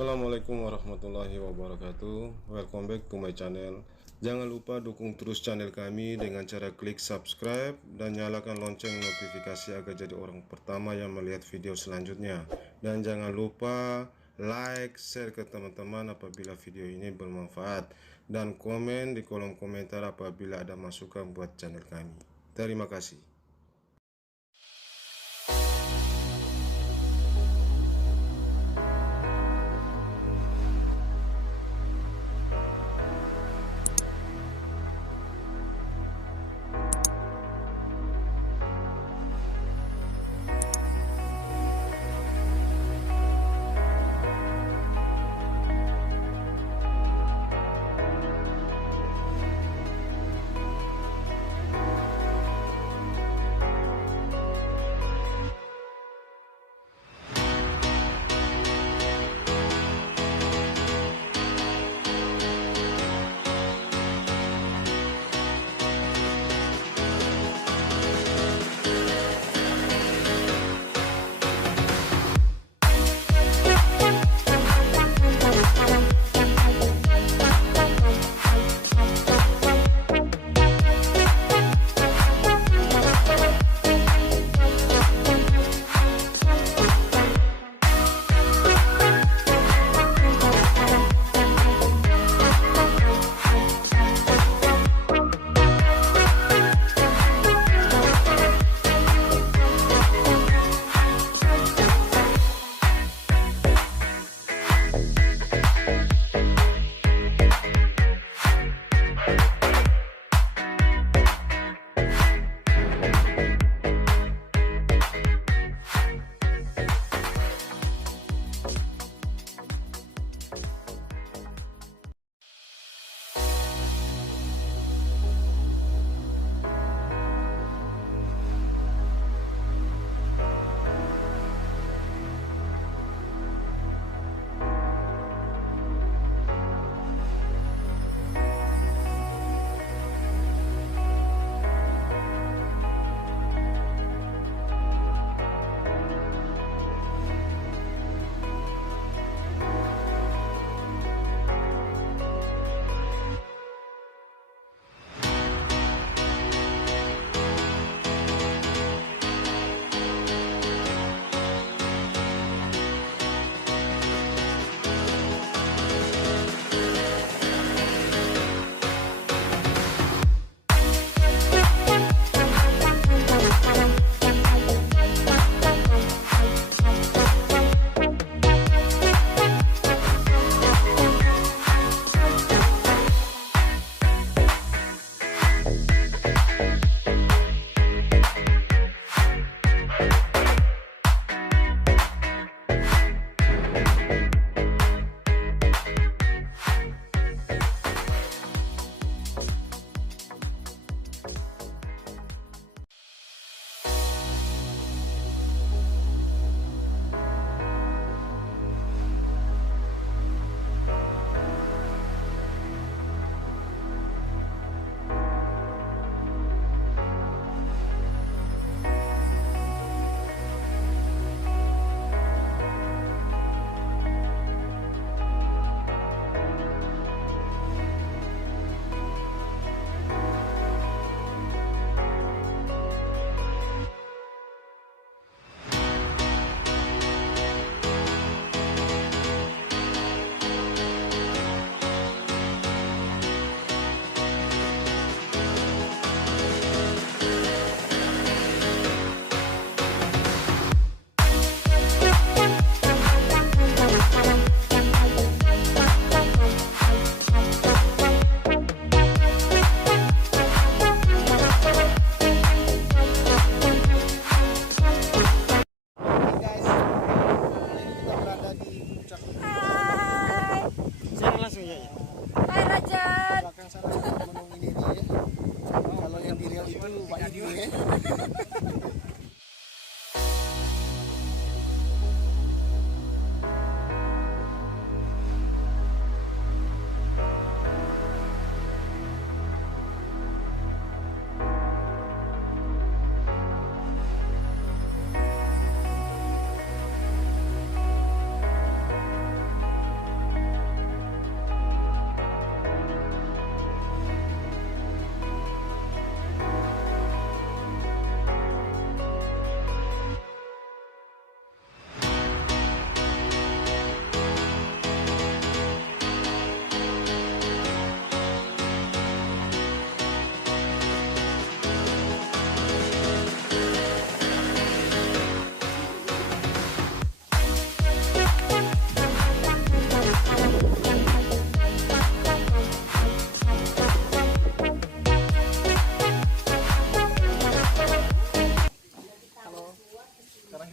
Assalamualaikum warahmatullahi wabarakatuh. Welcome back to my channel. Jangan lupa dukung terus channel kami dengan cara klik subscribe dan nyalakan lonceng notifikasi agar jadi orang pertama yang melihat video selanjutnya. Dan jangan lupa like, share ke teman-teman apabila video ini bermanfaat, dan komen di kolom komentar apabila ada masukan buat channel kami. Terima kasih.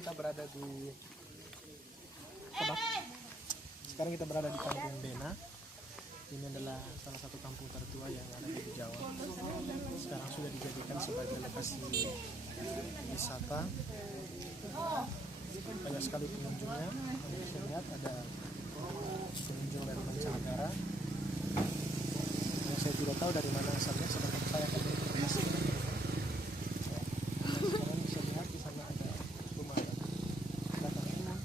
kita berada di Kebab. Sekarang kita berada di Kampung Bena. Ini adalah salah satu kampung tertua yang ada di Bajawa. Sekarang sudah dijadikan sebagai lokasi wisata. Banyak sekali pengunjungnya. Kita lihat ada pengunjung dari mancanegara. Yang saya tidak tahu dari mana asalnya, sedangkan saya akan berinformasi. Sekarang bisa lihat di sana ada rumah belakang ini.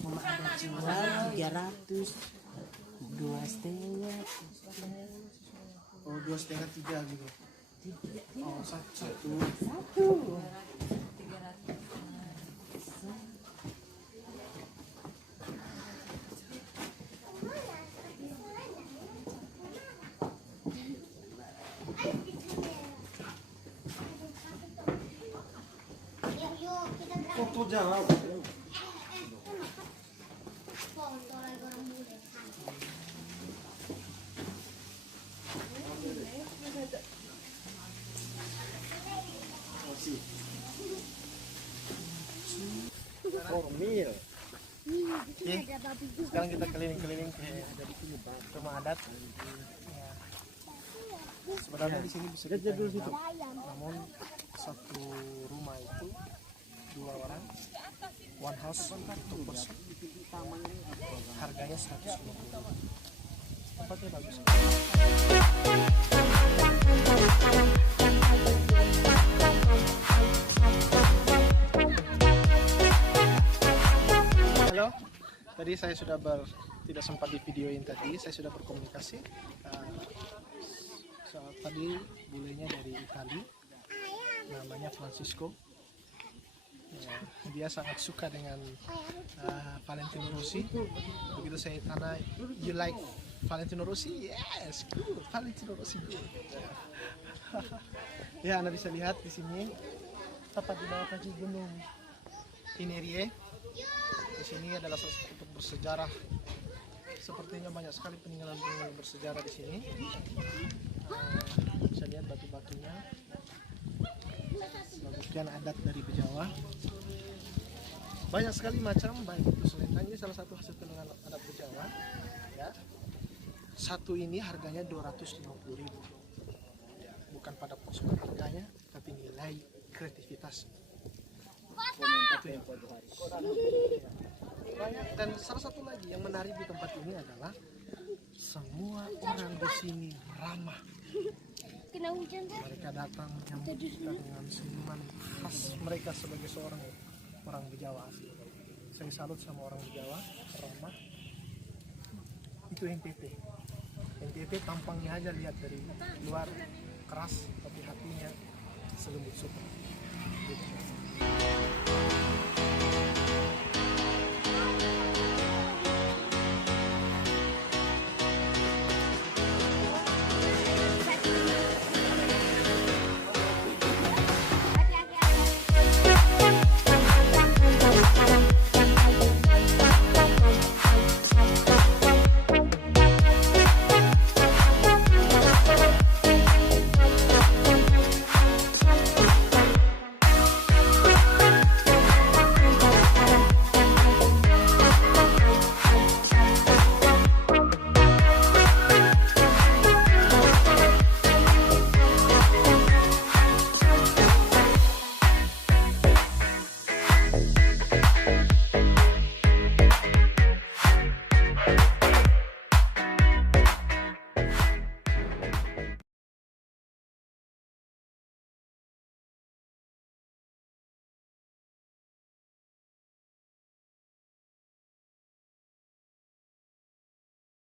Rumah adat jual 300, 2,5. Oh, 2,5 3 gitu. Oh, satu. Foto jangan. Oh, mil. Oke, sekarang kita keliling-keliling ke rumah adat. Ya. Sebenarnya di sini bisa kita hidup, namun satu rumah itu 2 orang, one house, 2 person. Harganya 150. Tempatnya bagus. Halo, tadi saya sudah tidak sempat di videoin tadi, saya sudah berkomunikasi. Tadi bulenya dari Itali, namanya Francisco. Ya, dia sangat suka dengan Valentino Rossi. Begitu saya tanya, you like Valentino Rossi? Yes, good. Valentino Rossi good. Ya, Anda bisa lihat di sini tepat di bawah kaki gunung Tinerie. Di sini adalah salah satu tempat bersejarah. Sepertinya banyak sekali peninggalan-peninggalan bersejarah di sini. Bisa lihat batu-batunya. Bagian adat dari Bajawa. Banyak sekali macam, baik itu selendang. Ini salah satu hasil tenungan adat Bajawa. Ya. Satu ini harganya 250.000. Ya, bukan pada poskokan harganya, tapi nilai kreativitas. Banyak, dan salah satu lagi yang menarik di tempat ini adalah semua orang di sini ramah. Mereka datang menyambut kita dengan senyuman khas mereka sebagai seorang orang Bajawa asli. Saya salut sama orang Bajawa, ramah. Itu NTT tampangnya aja lihat dari luar keras, tapi hatinya selembut super. Gitu.